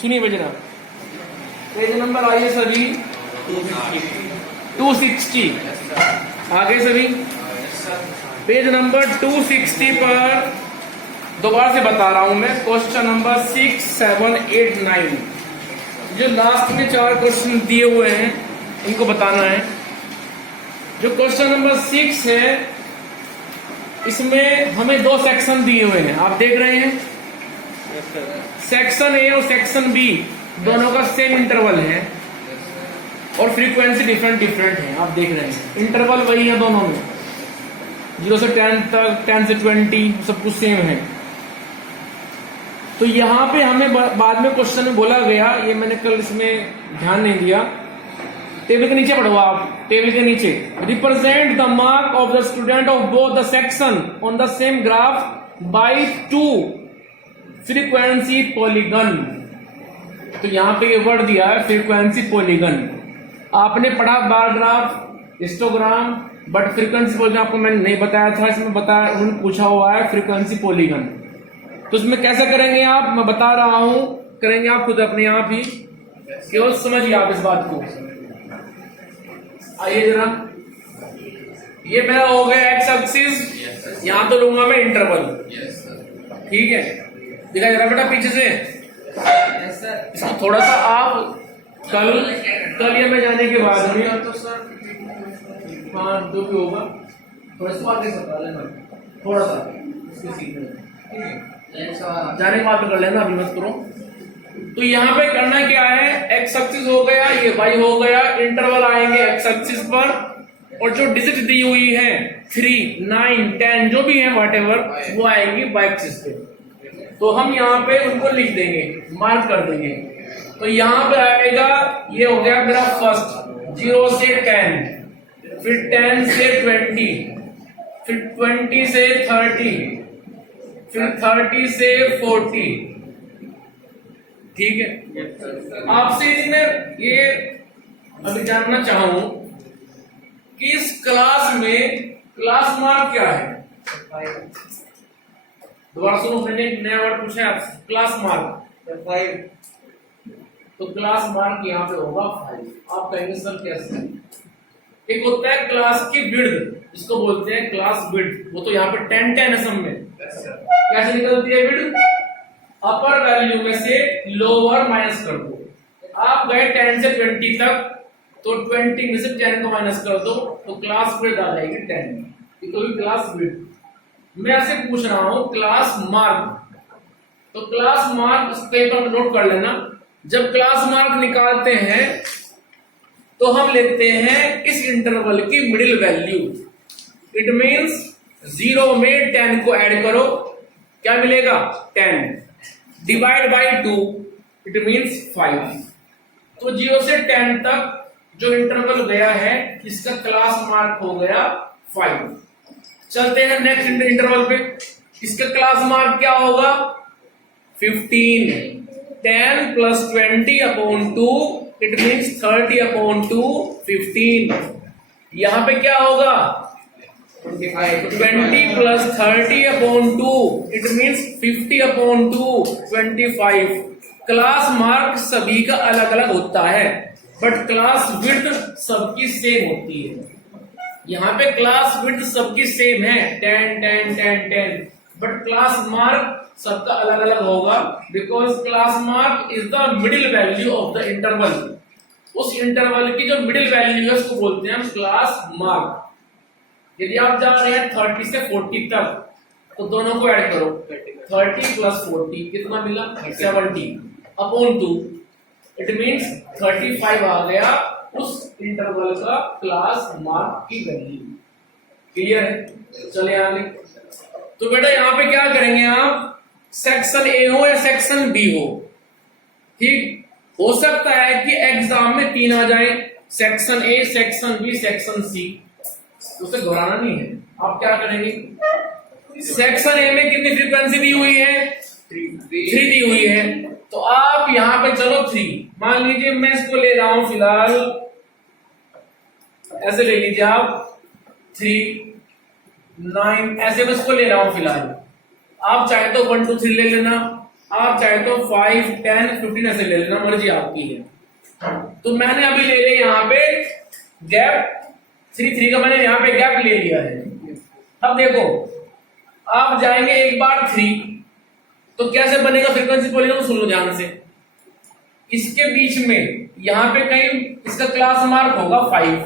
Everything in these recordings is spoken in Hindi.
सुनिए भेजना, पेज नंबर आइए सभी 260। आगे सभी पेज नंबर 260 पर दोबारा से बता रहा हूं मैं, क्वेश्चन नंबर 6, 7, 8, 9 जो लास्ट में 4 क्वेश्चन दिए हुए हैं इनको बताना है। जो क्वेश्चन नंबर 6 है इसमें हमें 2 सेक्शन दिए हुए हैं, आप देख रहे हैं। सेक्शन ए और सेक्शन बी दोनों का सेम इंटरवल है और फ्रीक्वेंसी डिफरेंट है, आप देख रहे हैं। इंटरवल वही है दोनों में, 0 से 10 तक, 10 से 20 सब कुछ सेम है। तो यहां पे हमें बाद में क्वेश्चन में बोला गया, ये मैंने कल इसमें ध्यान नहीं दिया, टेबल के नीचे पढ़ो आप, टेबल के नीचे represent the mark of the student of both the section on the same graph by 2 frequency polygon. तो यहां पे ये वर्ड दिया है फ्रीक्वेंसी पॉलीगन। आपने पढ़ा bar graph, histogram, but frequency polygon आपको मैंने नहीं बताया था, इसमें बताया, उन्होंने पूछा हुआ है फ्रीक्वेंसी पॉलीगन। तो इसमें कैसे करेंगे आप, मैं बता रहा हूं, करेंगे आप खुद अपने आप ही, केवल समझिए आप इस बात को। आइए जरा, ये मेरा हो गया एक्स एक्सिस, यहां तो लूंगा मैं इंटरवल, ठीक है। दिखा जरा बेटा पीछे से, इसको थोड़ा सा आप कल या मैं जाने के बाद में, तो सर हाँ जो भी होगा थोड़ा सा आगे सता लेना, थोड़ा सा इसके सीखने जाने के बाद कर लेना, अभी मत करो। तो यहाँ पे करना क्या है, एक्स एक्सिस हो गया, ये वाई हो गया, इंटरवल आएंगे एक्स एक्सिस पर, और जो डिजिट दी हुई है 3, 9, 10 जो भी है व्हाटएवर, वो आएंगी वाई एक्सिस पे। तो हम यहाँ पे उनको लिख देंगे, मार्क कर देंगे। तो यहाँ पे आएगा, ये हो गया मेरा फर्स्ट 0 से 10, फिर 10 से 20, फिर 20 से 30, फिर 30 से 40, ठीक है। आपसे इसमें ये अभी जानना चाहूं कि इस क्लास में क्लास मार्क क्या है। दोबारा सुनो, मैंने एक नया वर्ड पूछा है आपसे, क्लास मार्क 5। तो क्लास मार्क यहाँ पे होगा 5। आप कहेंगे सर कैसे? एक होता है क्लास की विड्थ, जिसको बोलते हैं क्लास विड्थ, वो तो यहाँ पे 10 है सब में। कैसे निकलती है विड्थ? अपर वैल्यू में से लोअर माइनस कर दो। आप गए 10 से 20 तक, तो 20 में से 10 को माइनस कर दो, तो क्लास विड्थ आ जाएगी 10। ये तो भी क्लास विड्थ। मैं ऐसे पूछ रहा हूं क्लास मार्क, तो क्लास मार्क इस पेपर में नोट कर लेना। जब क्लास मार्क निकालते हैं तो हम लेते हैं इस इंटरवल की मिडिल वैल्यू। इट मींस 0 में 10 को ऐड करो, क्या मिलेगा 10, डिवाइड बाय 2, इट मींस 5। तो 0 से 10 तक जो इंटरवल गया है इसका क्लास मार्क हो गया 5। चलते हैं नेक्स्ट इंटरवल पे, इसका क्लास मार्क क्या होगा 15। 10 plus 20 upon 2, it means 30 upon 2, 15। यहां पे क्या होगा 20 plus 30 upon 2, it means 50 upon 2, 25। Class mark सभी का अलग अलग होता है, बट क्लास विड्थ सबकी सेम होती है। यहाँ पे क्लास विड्थ सबकी सेम है 10, 10, 10, 10, बट क्लास मार्क सबका अलग अलग होगा, because class mark is the middle value of the interval. उस इंटरवल की जो मिडिल वैल्यू है उसको बोलते हैं हम क्लास मार्क। यदि आप जा रहे हैं 30 से 40 तक, तो दोनों को ऐड करो, 30 प्लस 40 कितना मिला 70 अपॉन 2, इट मींस 35 आ गया उस इंटरवल का क्लास मार्क की वैल्यू। क्लियर है? चले आगे। तो बेटा यहां पे क्या करेंगे आप, सेक्शन ए हो या सेक्शन बी हो, ठीक, हो सकता है कि एग्जाम में 3 आ जाए, section A, section B, section C, उसे घबराना नहीं है। आप क्या करेंगे, सेक्शन ए में कितनी फ्रीक्वेंसी दी हुई है 3 दी हुई है, तो आप यहां पे चलो 3। मान लीजिए मैं इसको ले रहा हूं फिलहाल, ऐसे ले लीजिए आप 3, 9, ऐसे मैं इसको ले रहा हूं फिलहाल। आप चाहे तो 1, 2, 3 ले लेना, आप चाहे तो 5, 10, 15 ऐसे ले लेना, मर्जी आपकी है। तो मैंने अभी ले लिया यहाँ पे गैप 3, 3 का मैंने यहाँ पे गैप ले लिया है। अब देखो आप जाएंगे एक बार 3, तो कैसे बनेगा फ्रीक्वेंसी पॉलीगॉन, सुनो ध्यान से। इसके बीच में यहाँ पे कहीं इसका क्लास मार्क होगा 5,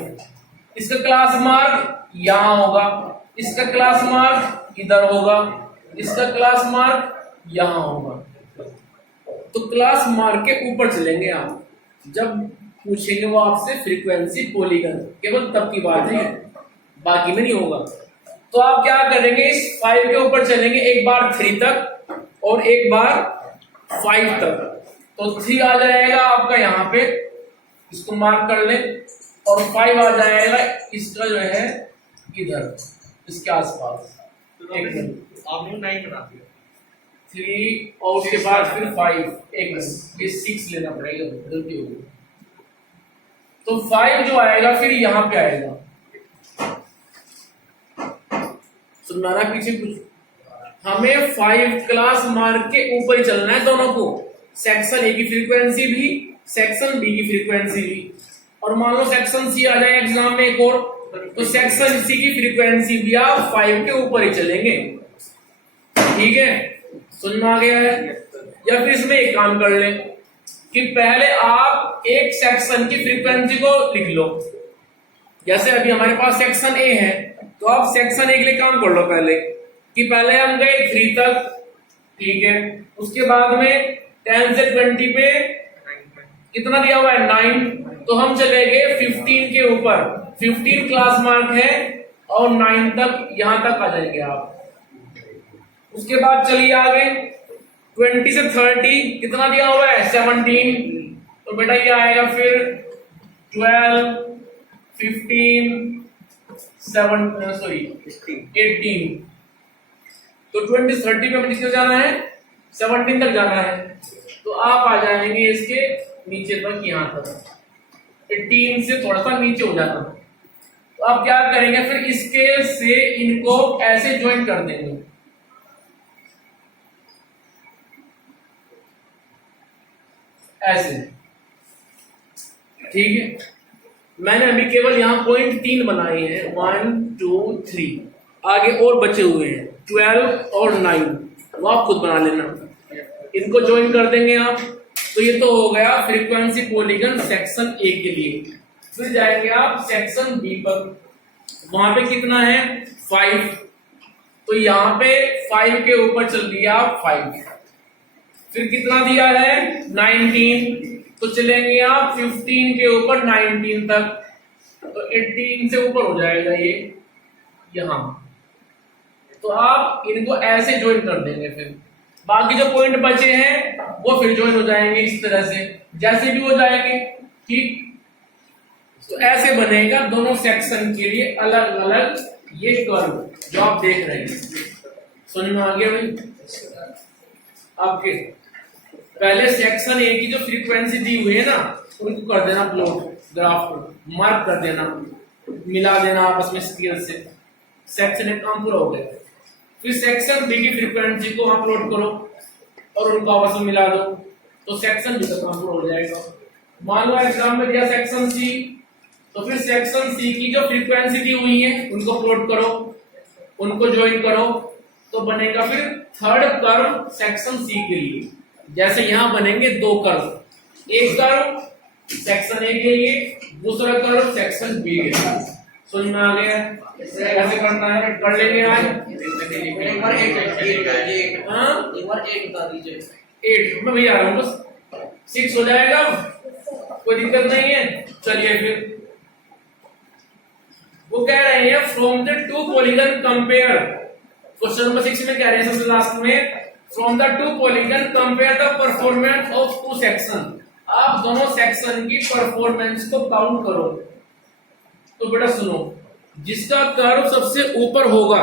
इसका क्लास मार्क यहां होगा, इसका क्लास मार्क इधर होगा, इसका क्लास मार्क यहां होगा। तो क्लास मार्क के ऊपर चलेंगे आप, जब पूछेंगे वो आपसे फ्रीक्वेंसी पॉलीगॉन, केवल तब की बात है, बाकी में नहीं होगा। तो आप क्या करेंगे, इस 5 के ऊपर चलेंगे एक बार 3 तक और एक बार 5 तक। तो 3 आ जाएगा आपका यहाँ पे, इसको मार्क कर ले, और 5 आ जाएगा इसका जो है इधर, इसके आसपास। एक मिनट, आपने 9 बना दिया, 3 और उसके बाद फिर 5, एक मिनट, ये 6 लेना पड़ेगा, गलती होगी। तो 5 जो आएगा फिर यहाँ पे आएगा, सुनना पीछे कुछ, हमें 5 क्लास मार्क के ऊपर ही चलना है दोनों को, सेक्शन ए की फ्रीक्वेंसी भी, सेक्शन बी की फ्रीक्वेंसी भी। और मान लो सेक्शन सी आ जाए एग्जाम में एक और, तो सेक्शन सी की फ्रीक्वेंसी भी आप 5 के ऊपर ही चलेंगे, ठीक है, सुन में आ गया है। या फिर इसमें एक काम कर ले कि पहले आप एक सेक्शन की फ्रीक्वेंसी को लिख लो, जैसे अभी हमारे पास सेक्शन ए है, तो आप सेक्शन ए के लिए काम कर लो पहले, कि पहले हम गए 3 तक, ठीक है, उसके बाद में 10 से 20 पे कितना दिया हुआ है 9, तो हम चले गए 15 के ऊपर, 15 क्लास मार्क है और 9 तक, यहां तक आ जाएंगे आप। उसके बाद चलिए आगे 20 से 30 कितना दिया हुआ है 17, तो बेटा ये आएगा फिर 12, 15, 18, तो 20 30 पे हमें किसके जाना है 17 तक जाना है, तो आप आ जाएंगे इसके नीचे तक, यहां तक 18 से थोड़ा सा नीचे हो जाना। तो आप क्या करेंगे, फिर इसके से इनको ऐसे ज्वाइन कर देंगे, ऐसे, ठीक है। मैंने अभी केवल यहां पॉइंट 3 बनाए हैं, 1 2 3, आगे और बचे हुए हैं 12 और 9, वो आप खुद बना लेना, इनको ज्वाइन कर देंगे आप। तो ये तो हो गया फ्रीक्वेंसी पॉलीगॉन सेक्शन ए के लिए। फिर जाएंगे आप सेक्शन बी पर, वहां पे कितना है 5, तो यहाँ पे 5 के ऊपर चल दिया आप 5, फिर कितना दिया है 19, तो चलेंगे आप 15 के ऊपर 19 तक, तो 18 से ऊपर हो जाएगा ये यहां। तो आप इनको ऐसे ज्वाइन कर देंगे, फिर बाकी जो पॉइंट बचे हैं वो फिर ज्वाइन हो जाएंगे इस तरह से, जैसे भी हो जाएंगे, ठीक। तो ऐसे बनेगा दोनों सेक्शन के लिए अलग अलग ये कर्व जो आप देख रहे हैं। समझ में आ गया भाई आपके? पहले सेक्शन ए की जो फ्रीक्वेंसी दी हुई है ना, उनको कर देना प्लॉट, ग्राफ को मार्क कर देना, मिला देना आपस में स्केल से, सेक्शन ए काम पूरा हो गया। फिर सेक्शन बी की फ्रीक्वेंसी को आप प्लॉट करो और उनको आपस में मिला दो, तो सेक्शन बी का काम पूरा हो जाएगा। मान लो एग्जाम में दिया सेक्शन सी, तो फिर सेक्शन सी की जो फ्रीक्वेंसी दी हुई है उनको प्लॉट करो, उनको ज्वाइन करो, तो बनेगा फिर थर्ड कर्व सेक्शन सी के लिए। जैसे यहां बनेंगे 2 कर्व, एक कर्व सेक्शन ए के लिए, दूसरा कर्व सेक्शन बी के लिए। समझ में आ गया? कैसे करना है कर लेंगे आज। एक बार 8 बता दीजिए। 8 मैं भी आ रहा हूँ, बस 6 हो जाएगा, कोई दिक्कत नहीं है। चलिए फिर वो कह रहे हैं from the 2 polygon compare, question number 6 में कह रहे हैं सबसे लास्ट में, from the 2 polygon compare the performance of 2 section. आप दोनों सेक्शन की परफॉर्मेंस को काउंट करो। तो बेटा सुनो, जिसका कर्व सबसे ऊपर होगा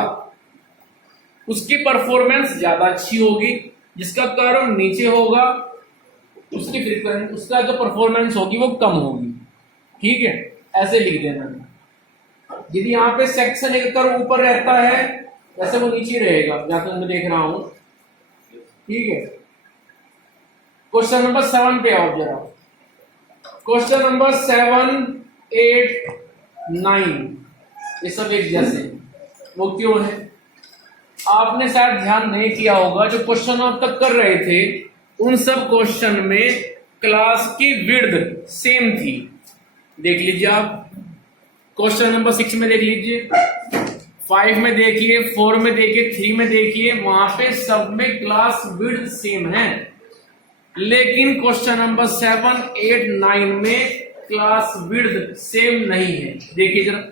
उसकी परफॉर्मेंस ज्यादा अच्छी होगी, जिसका कर्व नीचे होगा उसकी फ्रीक्वेंसी, उसका जो परफॉर्मेंस होगी वो कम होगी। ठीक है, ऐसे लिख देना। यदि यहाँ पे सेक्शन एक कर्व ऊपर रहता है, वैसे वो नीचे रहेगा, जहां तक मैं देख रहा हूं। ठीक है, क्वेश्चन नंबर 7 पे आओ जरा। क्वेश्चन नंबर 7, 8, 9 ये सब एक जैसे। वो क्यों है? आपने शायद ध्यान नहीं किया होगा, जो क्वेश्चन आप तक कर रहे थे उन सब क्वेश्चन में क्लास की विड्थ सेम थी। देख लीजिए आप, क्वेश्चन नंबर 6 में देख लीजिए, 5 में देखिए, 4 में देखिए, 3 में देखिए, वहां पे सब में क्लास विड्थ सेम है। लेकिन क्वेश्चन नंबर 7, 8, 9 में क्लास विड्थ सेम नहीं है। देखिए जरा,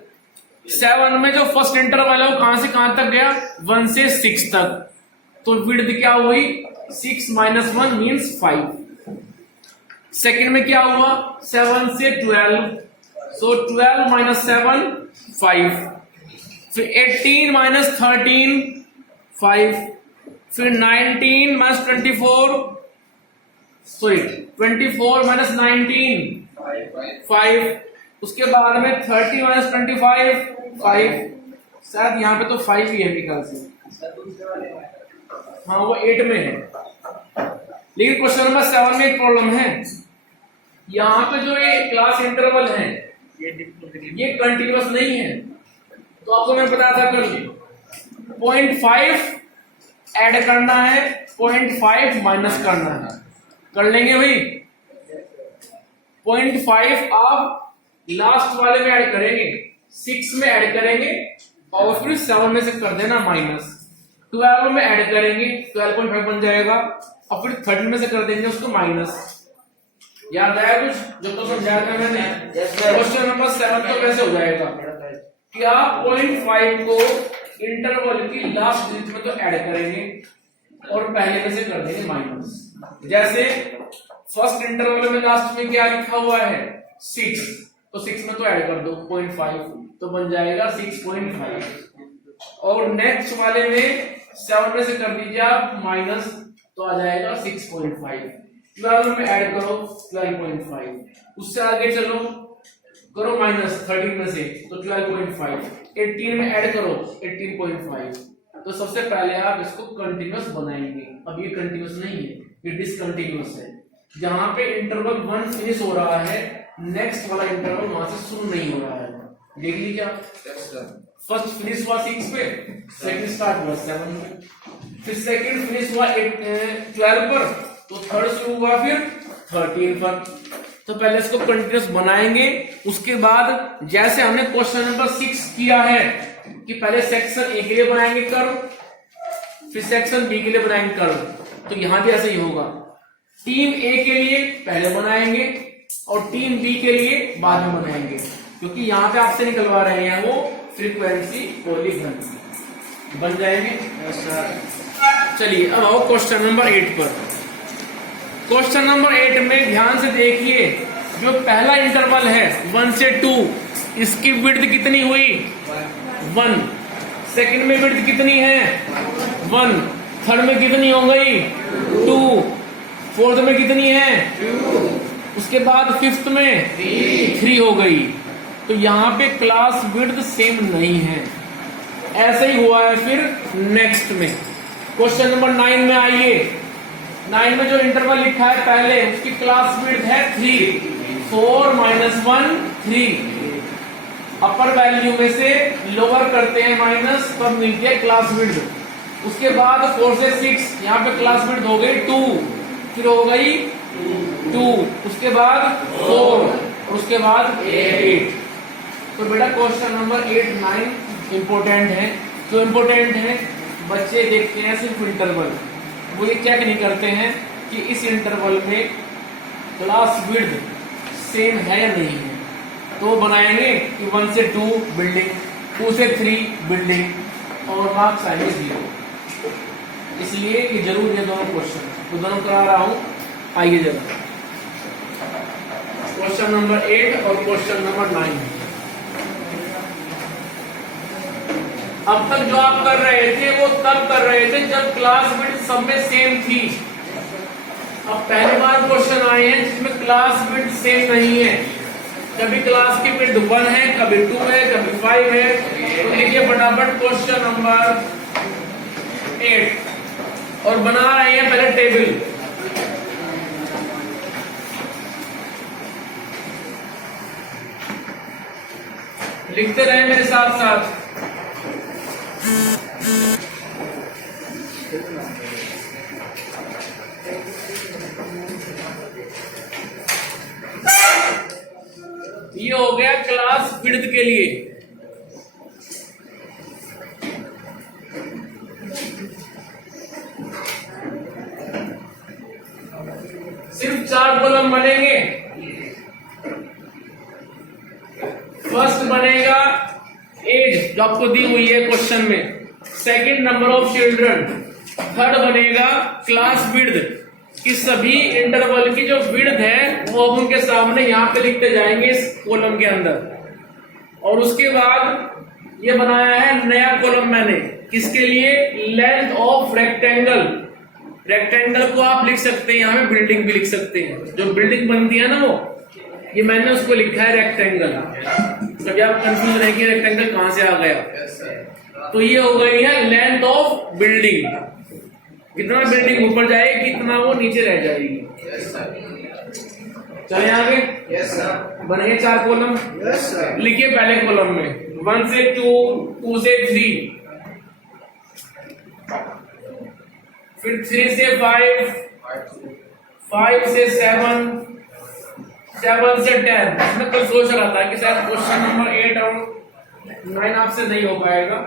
7 में जो फर्स्ट इंटरवल है वो कहां से कहां तक गया? 1 से 6 तक। तो विड्थ क्या हुई? 6 - 1 मीन्स 5। सेकंड में क्या हुआ? 7 से 12, सो 12 - 7 5। फिर 18 - 13 5। फिर 19 - 24, सॉरी 24 - 19 5। उसके बाद में 30 - 25 5। शायद यहाँ पे तो 5 ही है निकाल से, हाँ वो 8 में है। लेकिन क्वेश्चन नंबर 7 में एक प्रॉब्लम है, यहाँ पे जो ये क्लास इंटरवल है ये कंटिन्यूअस नहीं है। तो आपको मैं बताया था कल 0.5 ऐड करना है, 0.5 माइनस करना है। कर लेंगे भाई। 0.5 आप लास्ट वाले में ऐड करेंगे, 6 में ऐड करेंगे और फिर 7 में से कर देना माइनस। 12 में ऐड करेंगे, 12.5 बन जाएगा और फिर 13 में से कर देंगे उसको माइनस। याद आया कुछ जो तो समझाया था मैंने? क्वेश्चन नंबर 7 तो कैसे हो जाएगा कि आप 0.5 को इंटरवल की लास्ट डिजिट में तो ऐड करेंगे और पहले में से कर देंगे माइनस। जैसे फर्स्ट इंटरवल में लास्ट में क्या लिखा हुआ है? 6, तो 6 में तो ऐड कर दो 0.5, तो बन जाएगा 6.5। और नेक्स्ट वाले में 7 में से कर दीजिए आप माइनस, तो आ जाएगा 6.5। 12 में ऐड करो 12.5। उससे आगे चलो, करो माइनस 13 में से, तो 12.5। 18 में ऐड करो 18.5। तो सबसे पहले आप इसको कंटिन्यूअस बनाएंगे। अब ये कंटिन्यूअस नहीं है, ये डिसकंटिन्यूअस है। जहां पे इंटरवल 1 फिनिश हो रहा है, नेक्स्ट वाला इंटरवल वहां से शुरू नहीं हो रहा है। देख लीजिए क्या, फर्स्ट फिनिश हुआ 6 पे, सेकंड स्टार्ट हुआ 7 में, फिर सेकंड फिनिश हुआ 12 पर, तो थर्ड शुरू हुआ फिर 13 पर। तो पहले इसको कंटिन्यूअस बनाएंगे। उसके बाद जैसे हमने क्वेश्चन नंबर 6 किया है कि पहले सेक्शन ए के लिए बनाएंगे कर्व, फिर सेक्शन बी के लिए बनाएंगे कर्व, तो यहां भी ऐसे ही होगा। टीम ए के लिए पहले बनाएंगे और टीम बी के लिए बाद में बनाएंगे, क्योंकि यहां पे आपसे निकलवा रहे हैं वो फ्रीक्वेंसी पॉलीगन बन जाएंगे। चलिए अब आओ क्वेश्चन नंबर 8 पर। क्वेश्चन नंबर 8 में ध्यान से देखिए, जो पहला इंटरवल है 1 से 2, इसकी विड्थ कितनी हुई? 1। सेकंड में विड्थ कितनी है? 1। थर्ड में कितनी हो गई? 2। फोर्थ में कितनी है? 2। उसके बाद फिफ्थ में 3 हो गई। तो यहाँ पे क्लास विड्थ सेम नहीं है। ऐसे ही हुआ है फिर नेक्स्ट में। क्वेश्चन नंबर 9 में आइए। 9 में जो इंटरवल लिखा है पहले, उसकी क्लास विड्थ है 3। 4 - 1 3। अपर वैल्यू में से लोअर करते हैं माइनस, तब मिलती है क्लास विड्थ। उसके बाद 4 से 6, यहाँ पे क्लास विड्थ हो गई 2, फिर हो गई 2, उसके बाद 4 और उसके बाद 8। तो बेटा क्वेश्चन नंबर 8, 9 इंपोर्टेंट है। जो इंपोर्टेंट है बच्चे देखते हैं सिर्फ इंटरवल, वो ये चेक नहीं करते हैं कि इस इंटरवल में क्लास विड्थ सेम है या नहीं है। तो बनाएंगे कि 1 से 2 बिल्डिंग, 2 से 3 बिल्डिंग और मार्क्स आएंगे 0। इसलिए कि जरूर ये दोनों क्वेश्चन तो दोनों करा रहा हूं। आइए जरा क्वेश्चन नंबर 8 और क्वेश्चन नंबर 9। अब तक जो आप कर रहे थे वो तब कर रहे थे जब क्लास विड्थ सब में सेम थी। अब पहली बार क्वेश्चन आए हैं जिसमें क्लास विड्थ सेम नहीं है। कभी क्लास की विड्थ 1 है, कभी 2 है, कभी 5 है। तो लिखिए फटाफट क्वेश्चन नंबर 8 और बना रहे हैं पहले टेबल। लिखते रहे मेरे साथ साथ। ये हो गया क्लास विड्थ के लिए। सिर्फ 4 कॉलम बनेंगे। फर्स्ट बनेगा एज जो आपको दी हुई है क्वेश्चन में, second number of children, third बनेगा क्लास विड्थ कि सभी इंटरवल की जो विड्थ है वो अब उनके सामने यहाँ पे लिखते जाएंगे इस कॉलम के अंदर। और उसके बाद ये बनाया है नया कॉलम मैंने, किसके लिए? Length of rectangle. रेक्टेंगल को आप लिख सकते हैं यहाँ पे, बिल्डिंग भी लिख सकते हैं, जो बिल्डिंग बनती है ना वो, ये मैंने उसको लिखा है रेक्टेंगल। कभी आप कंफ्यूज रहे कि रेक्टेंगल कहां से आ गया। तो ये हो गई है लेंथ ऑफ बिल्डिंग, कितना बिल्डिंग ऊपर जाएगी कितना वो नीचे रह जाएगी। चले आगे। बन गए 4 कॉलम। लिखिए पहले कॉलम में 1 से 2, 2 से 3, फिर 3 से 5, 5 से 7, 7 से 10। मैं कल सोच रहा था कि शायद क्वेश्चन नंबर 8 और 9 आपसे नहीं हो पाएगा,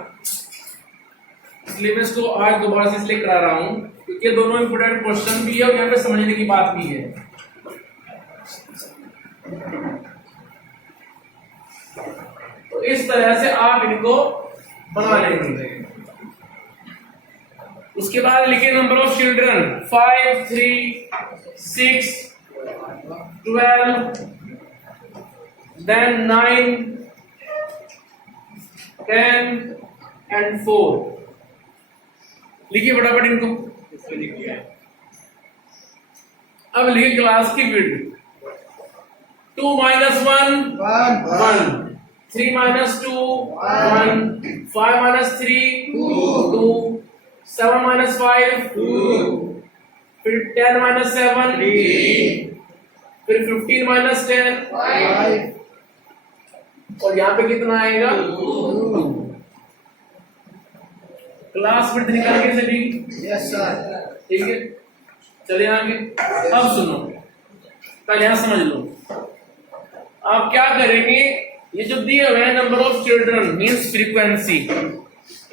इसलिए मैं इसको आज दोबारा से इसलिए करा रहा हूं क्योंकि दोनों इंपोर्टेंट क्वेश्चन भी है और यहाँ पे समझने की बात भी है। तो इस तरह से आप इनको बना लेंगे। उसके बाद लिखे number of children 5, 3, 6, 12, then 9, 10 and 4। लिखिए फटाफट इनको। अब लिखिए क्लास की width 2 minus 1, 1, 3 minus 2, 1, 5 minus 3, 2, 7 minus 5, 2, फिर 10 minus 7, 3, फिर 15 minus 10, 5, और यहाँ पे कितना आएगा? 2। क्लास विड्थ निकाल के चलेगी। Yes sir. ठीक है, चलिए आगे। अब सुनो, पहले यहां समझ लो। आप क्या करेंगे, ये जो दिए हुए हैं number of children means frequency,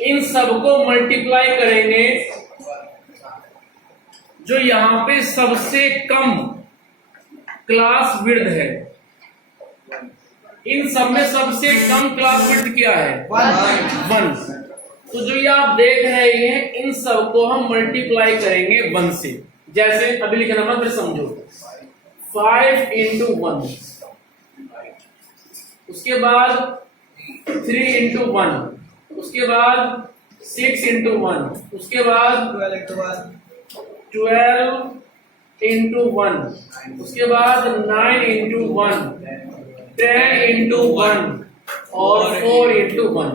इन सबको मल्टीप्लाई करेंगे जो यहां पे सबसे कम क्लास विड्थ है। इन सब में सबसे कम क्लास विड्थ क्या है? 1। तो जो ये आप देख रहे हैं इन सबको हम मल्टीप्लाई करेंगे 1 से। जैसे अभी लिखना मत, फिर समझो। 5 into 1, उसके बाद 3 into 1, उसके बाद 6 into 1, उसके बाद 12 into 1, उसके बाद 9 into 1, 10 into 1 और 4 into 1।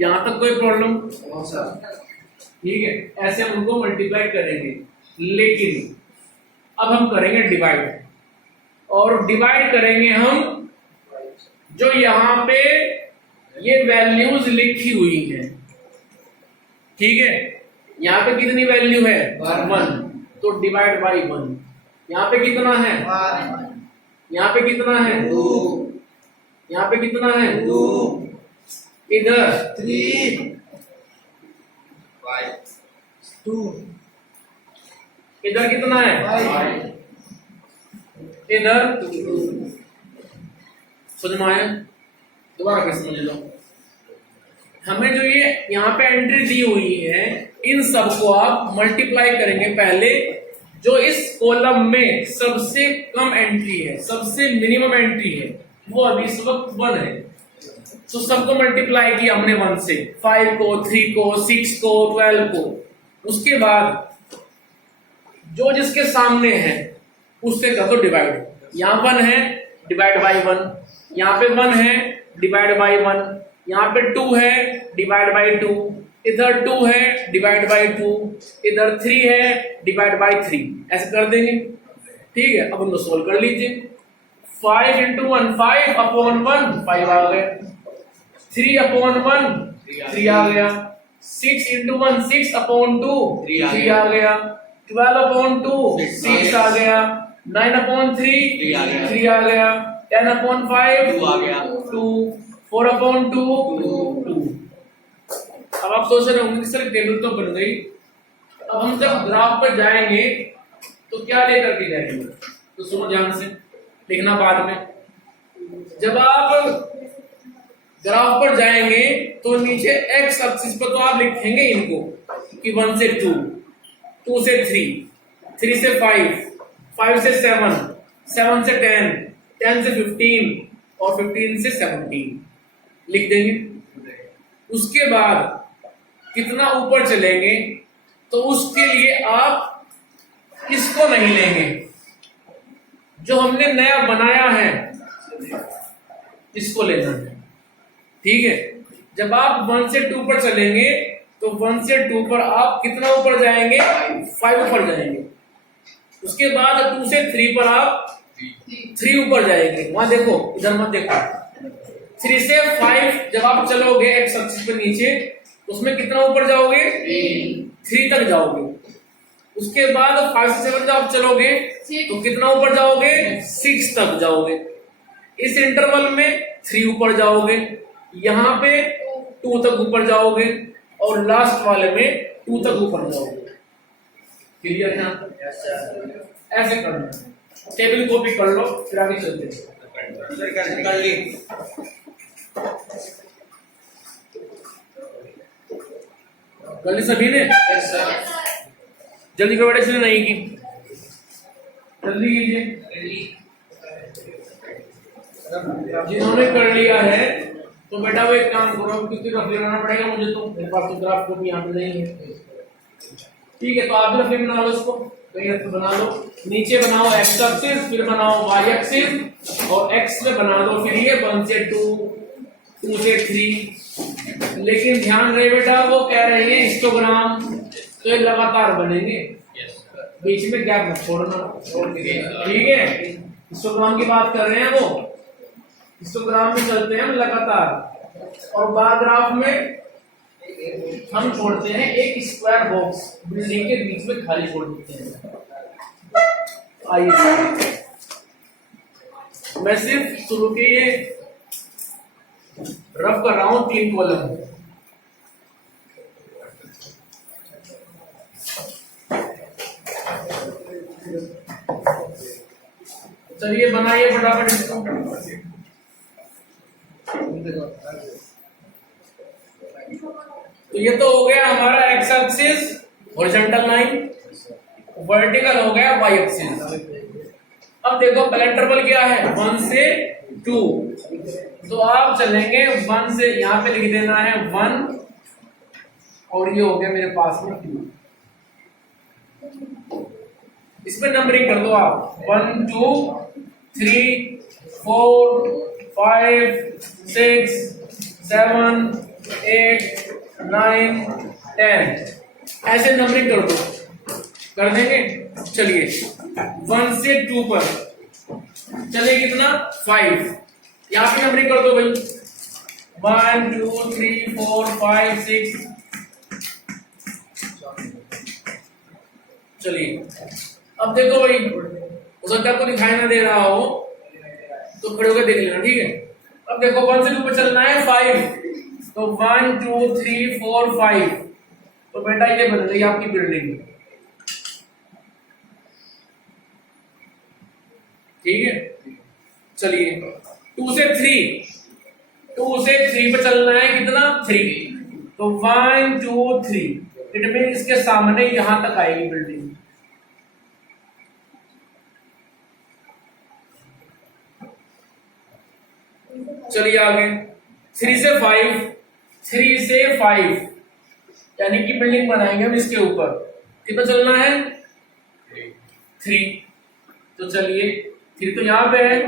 यहां तक कोई प्रॉब्लम? ठीक है, ऐसे हम उनको मल्टीप्लाई करेंगे। लेकिन अब हम करेंगे डिवाइड, और डिवाइड करेंगे हम जो यहां पे ये वैल्यूज लिखी हुई हैं। ठीक है, यहां पे कितनी वैल्यू है? 1, तो डिवाइड बाई 1। यहां पे कितना है? 1। यहां पे कितना है? 2। यहां पे कितना है? 2। इधर 3, 2, इधर कितना है? 5, इधर 2। समझ में आया? दोबारा कैसे समझ लो। हमें जो ये यहाँ पे एंट्री दी हुई है, इन सबको आप मल्टीप्लाई करेंगे पहले जो इस कॉलम में सबसे कम एंट्री है, सबसे मिनिमम एंट्री है, वो अभी इस वक्त 1 है। तो सबको मल्टीप्लाई किया हमने 1 से, 5 को, 3 को, 6 को, 12 को। उसके बाद जो जिसके सामने है उससे कर दो डिवाइड। यहाँ 1 है, डिवाइड बाई 1। यहाँ पे 1 है, डिवाइड बाई 1। यहाँ पे 2 है, डिवाइड बाई 2। इधर 2 है, डिवाइड बाई 2। इधर 3 है, डिवाइड बाई 3। ऐसे कर देंगे। ठीक है, अब उनको सोल्व कर लीजिए। 5 into 1, 5 upon 1, 5 आ गए। 3/1 3 आ गया। 6 into 1 6/2 3 आ गया। 12/2 6 आ गया। 9/3 3 आ गया। 10/5 2 आ गया। 2 4/2 2। अब आप सोच रहे होंगे कि सर टेबल तो बन गई, अब हम जब ग्राफ पर जाएंगे तो क्या लेकर के जाएंगे? तो सुनो ध्यान से, लिखना बाद में। जब आप ग्राफ पर जाएंगे तो नीचे एक्स एक्सिस पर तो आप लिखेंगे इनको कि 1 से 2, 2 से 3, 3 से 5, 5 से 7, 7 से 10, 10 से 15 और 15 से 17 लिख देंगे। उसके बाद कितना ऊपर चलेंगे तो उसके लिए आप इसको नहीं लेंगे, जो हमने नया बनाया है इसको लेना है, ठीक है। जब आप 1 से 2 पर चलेंगे तो 1 से 2 पर आप कितना ऊपर जाएंगे? 5 ऊपर जाएंगे। उसके बाद 2 से 3 पर आप 3 ऊपर जाएंगे। वहां देखो, इधर मत देखो। 3 से 5 जब आप चलोगे एक्स एक्सिस पर नीचे, उसमें कितना ऊपर जाओगे? 3 तक जाओगे। उसके बाद 5 से 7 जब आप चलोगे तो कितना ऊपर जाओगे? 6 तक जाओगे। इस इंटरवल में 3 ऊपर जाओगे, यहाँ पे 2 तक ऊपर जाओगे और लास्ट वाले में 2 तक ऊपर जाओगे। क्लियर है? ऐसे करना, टेबल कॉपी कर लो, फिर आगे चलते हैं। कर ली। कर ली सभी ने? Yes sir. जल्दी करो बेटा, इसने नहीं की, जल्दी कीजिए। जिन्होंने कर लिया है तो बेटा वो एक काम करो, क्योंकि रफ बनाना पड़ेगा मुझे, तो मेरे पास तो ग्राफ को भी यहाँ पे नहीं है, ठीक है। तो आप भी रफ बना लो इसको, कहीं रफ बना लो। नीचे बनाओ एक्स एक्सिस, फिर बनाओ वाई एक्सिस और एक्स में बना दो फिर ये 1 से 2, 2 से 3। लेकिन ध्यान रहे बेटा, वो कह रहे हैं हिस्टोग्राम, तो ये लगातार बनेंगे, बीच में गैप मत छोड़ना, ठीक है। हिस्टोग्राम की बात कर रहे हैं वो, हिस्टोग्राम में चलते हैं हम लगातार, और बार ग्राफ में हम छोड़ते हैं एक स्क्वायर बॉक्स, बिल्डिंग के बीच में खाली छोड़ देते हैं। आइए मैं सिर्फ शुरू के ये रफ कर रहा हूं 3 कॉलम। चलिए बनाइए फटाफट इसको। तो ये तो हो गया हमारा x axis horizontal line, vertical हो गया वाई एक्सिस। अब देखो पहला इंटरवल क्या है? 1 से 2, तो आप चलेंगे 1 से, यहां पे लिख देना है 1 और ये हो गया मेरे पास में 2। इसमें नंबरिंग कर दो आप, 1 2 3 4 5 6 7 8 9 10, ऐसे नंबरिंग कर दो, कर देंगे। चलिए 1 से 2 पर चले कितना? 5, यहाँ पे नंबरिंग कर दो भाई, 1 2 3 4 5 6। चलिए अब देखो भाई, हो सकता है आपको दिखाई ना दे रहा हो तो खड़े होकर देख लेना, ठीक है। अब देखो 1 से 2 पर चलना है 5, तो 1 2 3 4 5, तो बेटा ये बन गई आपकी बिल्डिंग, ठीक है। चलिए 2 से 3 पे चलना है कितना? 3, तो 1 2 3, इट मीन इसके सामने यहां तक आएगी बिल्डिंग। चलिए आगे 3 से 5 यानी कि बिल्डिंग बनाएंगे हम इसके ऊपर, कितना चलना है? 3, तो चलिए 3 तो यहाँ पे है,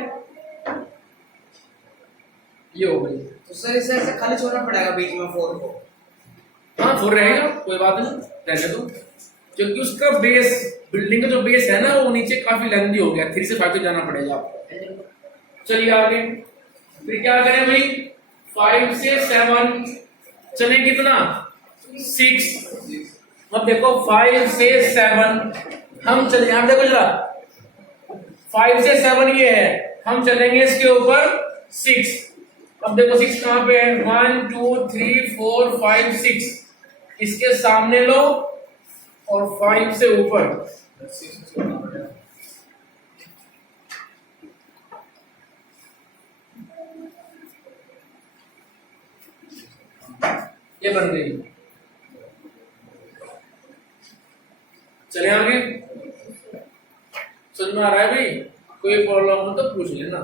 ये हो गई। तो सर इसे ऐसे खाली छोड़ना पड़ेगा बीच में 4 को। हाँ 4 रहेगा, कोई बात नहीं, रहने दो, क्योंकि उसका बेस, बिल्डिंग का जो बेस है ना वो नीचे काफी लेंथी हो गया, 3 से 5 तक जाना पड़ेगा आपको। चलिए आगे फिर क्या करें भाई, 5 से 7 चले कितना 6। अब देखो 5 से 7 हम चले, यहां देखो जरा 5 से 7 ये है, हम चलेंगे इसके ऊपर 6। अब देखो 6 कहां पे है, 1 2 3 4 5 6, इसके सामने लो और 5 से ऊपर। ये बन गई। चले आगे, समझ में आ रहा है भाई? कोई प्रॉब्लम हो तो पूछ लेना,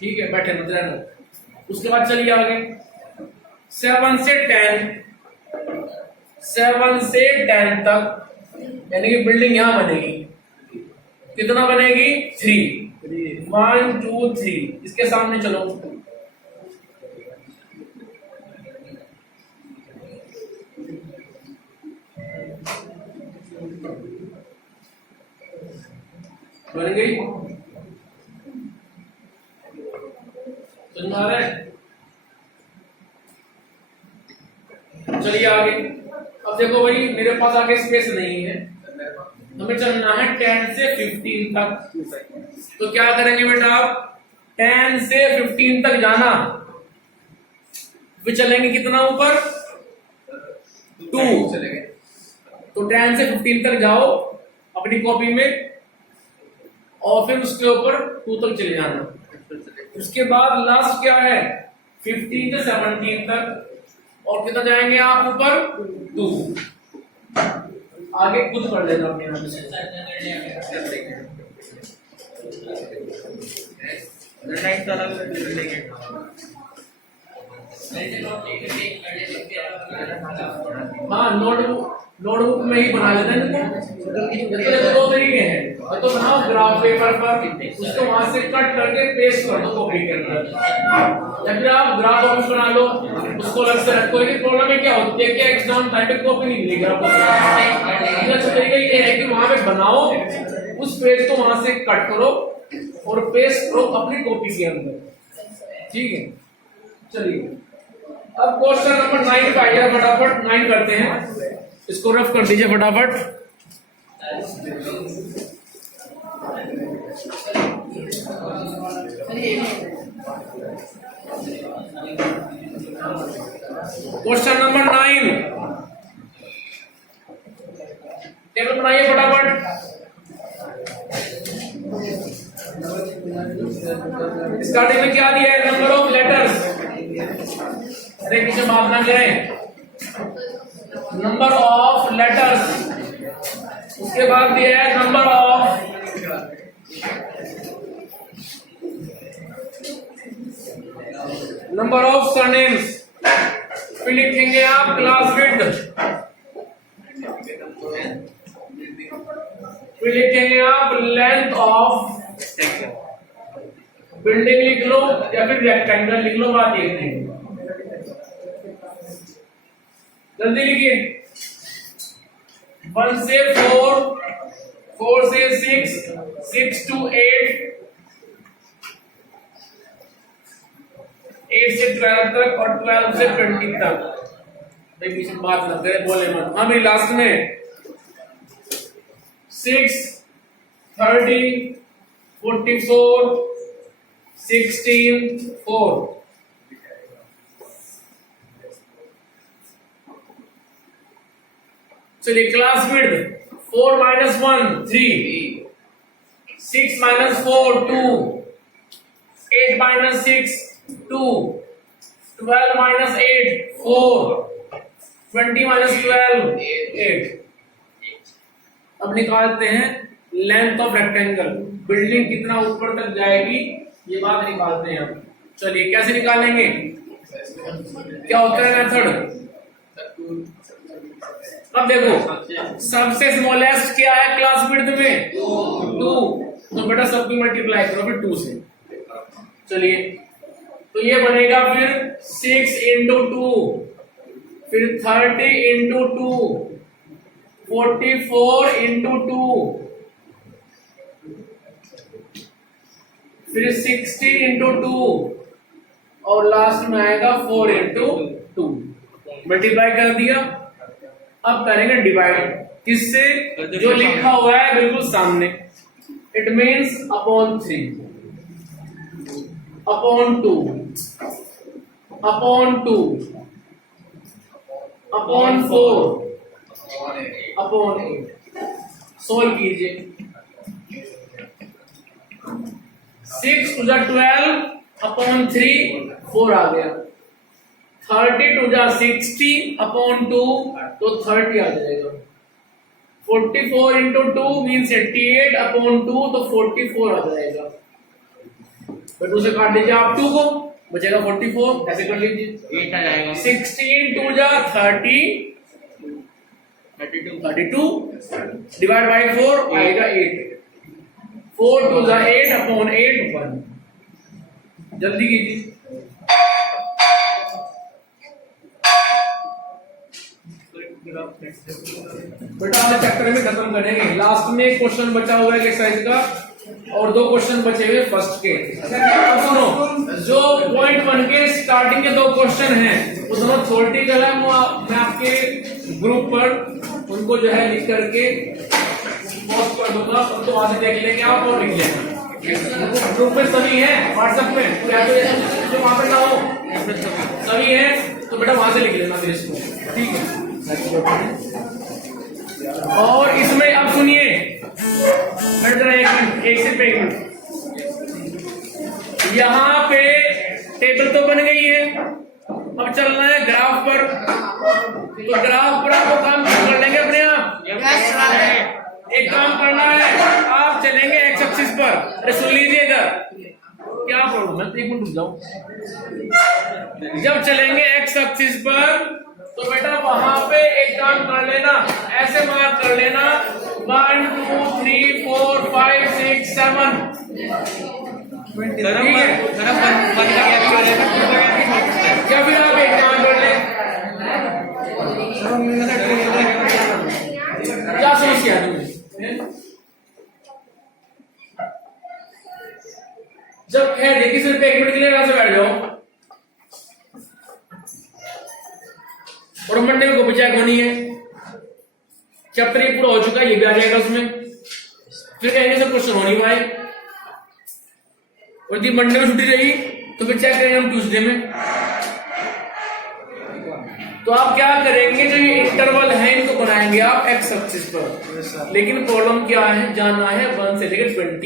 ठीक है, बैठे मत रहना। उसके बाद चलिए आगे, 7 से 10 तक, यानी कि बिल्डिंग यहां बनेगी, कितना बनेगी 3, 1 2 3, इसके सामने चलो। बन गई, समझ आ रहा है? चलिए आगे। अब देखो भाई मेरे पास आगे स्पेस नहीं है, हमें चलना है 10 से 15 तक। तो क्या करेंगे बेटा, आप 10 से 15 तक जाना, फिर चलेंगे कितना ऊपर 2 चलेंगे। तो 10 से 15 तक जाओ अपनी कॉपी में, और फिर उसके ऊपर 2 तक चले जाना। उसके बाद लास्ट क्या है 15 से 17 तक, और कितना जाएंगे आप ऊपर 2। आगे खुद कर लेना अपने आप से। हाँ, नोटबुक में ही बना लेना इनको। दो तरीके हैं, तो बनाओ ग्राफ पेपर पर, उसको वहां से कट करके पेस्ट कर दो कॉपी के अंदर, या फिर आप ग्राफ ऑफिस बना लो, उसको अलग से रखो। लेकिन प्रॉब्लम में क्या होती है कि एग्जाम टाइम पे कॉपी नहीं मिलेगी आपको। अच्छा तरीका ये है कि वहां पे बनाओ, उस पेज को वहां से कट करो और पेस्ट करो अपनी कॉपी के अंदर, ठीक है। चलिए अब क्वेश्चन नंबर 9 पे आइए, फटाफट 9 करते हैं, इसको रफ कर दीजिए फटाफट। क्वेश्चन नंबर 9, टेबल बनाइए फटाफट। स्टार्टिंग में क्या दिया है, नंबर ऑफ लेटर्स, अरे पीछे बात ना करें, नंबर ऑफ लेटर्स। उसके बाद दिया है नंबर ऑफ सरनेम्स, फिर लिखेंगे आप क्लास विड्थ, फिर लिखेंगे आप लेंथ ऑफ बिल्डिंग, लिख लो या फिर रेक्टेंगल लिख लो, बात एक नहीं, जल्दी लिखिए। 1 से 4, 4 से 6, 6 to 8, 8 से 12 तक, और 12 से 20 तक। भाई पीछे बात ना करे, बोले मत। हाँ भाई लास्ट में 6, 30, 44, 16, 4। चलिए क्लास विड्थ 4 - 1 3, 6 - 4 2, 8 - 6 2, 12 - 8 4, 20 - 12 8। अब निकालते हैं लेंथ ऑफ रेक्टेंगल, बिल्डिंग कितना ऊपर तक जाएगी, ये बात निकालते हैं हम। चलिए कैसे निकालेंगे, क्या होता है मेथड। अब देखो सबसे स्मॉलेस्ट क्या है क्लास विड्थ में 2, तो बेटा सबकी मल्टीप्लाई करो फिर 2 से। चलिए तो ये बनेगा फिर 6 × 2, फिर 30 × 2, 44 × 2, फिर 60 × 2, और लास्ट में आएगा 4 into 2, मल्टीप्लाई कर दिया। अब करेंगे डिवाइड, किससे? जो लिखा हुआ है बिल्कुल सामने, it means upon 3, upon 2, upon 2, upon 4, upon 8। Solve कीजिए। 6 टू 12 अपॉन 3, 4 आ गया। 30 टू 60 अपॉन 2, तो 30 आ जाएगा। 44 इंटू 2 मीन्स 88 अपॉन 2, तो 44 आ जाएगा। बट उसे काट दीजिए आप 2 को, बचेगा 44, ऐसे कर लीजिए। 8 आ जाएगा। 16 टू 32 डिवाइड बाई 4 आएगा 8। 4 टू 8 अपॉन 8 1। जल्दी कीजिए। बेटा अपने चैप्टर में खत्म करेंगे। लास्ट में एक क्वेश्चन बचा हुआ है एक्सरसाइज का, और 2 क्वेश्चन बचे हुए फर्स्ट के। तो सुनो, जो पॉइंट 1 के स्टार्टिंग के 2 क्वेश्चन हैं वो दोनों थ्योरेटिकल है। मैं आपके ग्रुप पर उनको जो है लिख करके पोस्ट कर दूंगा, उनको वहां से देख लेंगे आप और लिख लेना। ग्रुप में सभी हैं, व्हाट्सएप में जो वहां पे ना हो सभी हैं, तो बेटा वहां से लिख लेना फिर इसको, ठीक है। और इसमें अब सुनिए, एक सिर्फ एक मिनट, यहाँ पे टेबल तो बन गई है, अब चलना है ग्राफ पर। तो ग्राफ पर आपको काम कर लेंगे अपने आप। एक काम करना है, आप चलेंगे एक्स एक्सिस पर। अरे सुन लीजिए इधर, क्या प्रॉब्लम है, एक मिनट रुक जाओ। जब चलेंगे एक्स एक्सिस पर, तो बेटा वहां पे एक काम कर लेना, ऐसे मार्क कर लेना 1 2 3 4 5 6 7। क्या फिर आप एक काम कर ले, क्या समस्या है तुमने? जब खैर देखिए, सिर्फ 1 मिनट के लिए वैसे बैठ जाओ, और मंडे को भी चेक होनी है। चैप्टर ये पूरा हो चुका है, ये भी आ जाएगा उसमें। फिर कहेंगे सर क्वेश्चन हो नहीं पाए, और यदि मंडे में छुट्टी रही तो फिर चेक करेंगे हम ट्यूसडे में। तो आप क्या करेंगे, जो ये इंटरवल है इनको बनाएंगे आप एक्स एक्सिस पर। लेकिन प्रॉब्लम क्या है, जाना है 1 से लेकर 20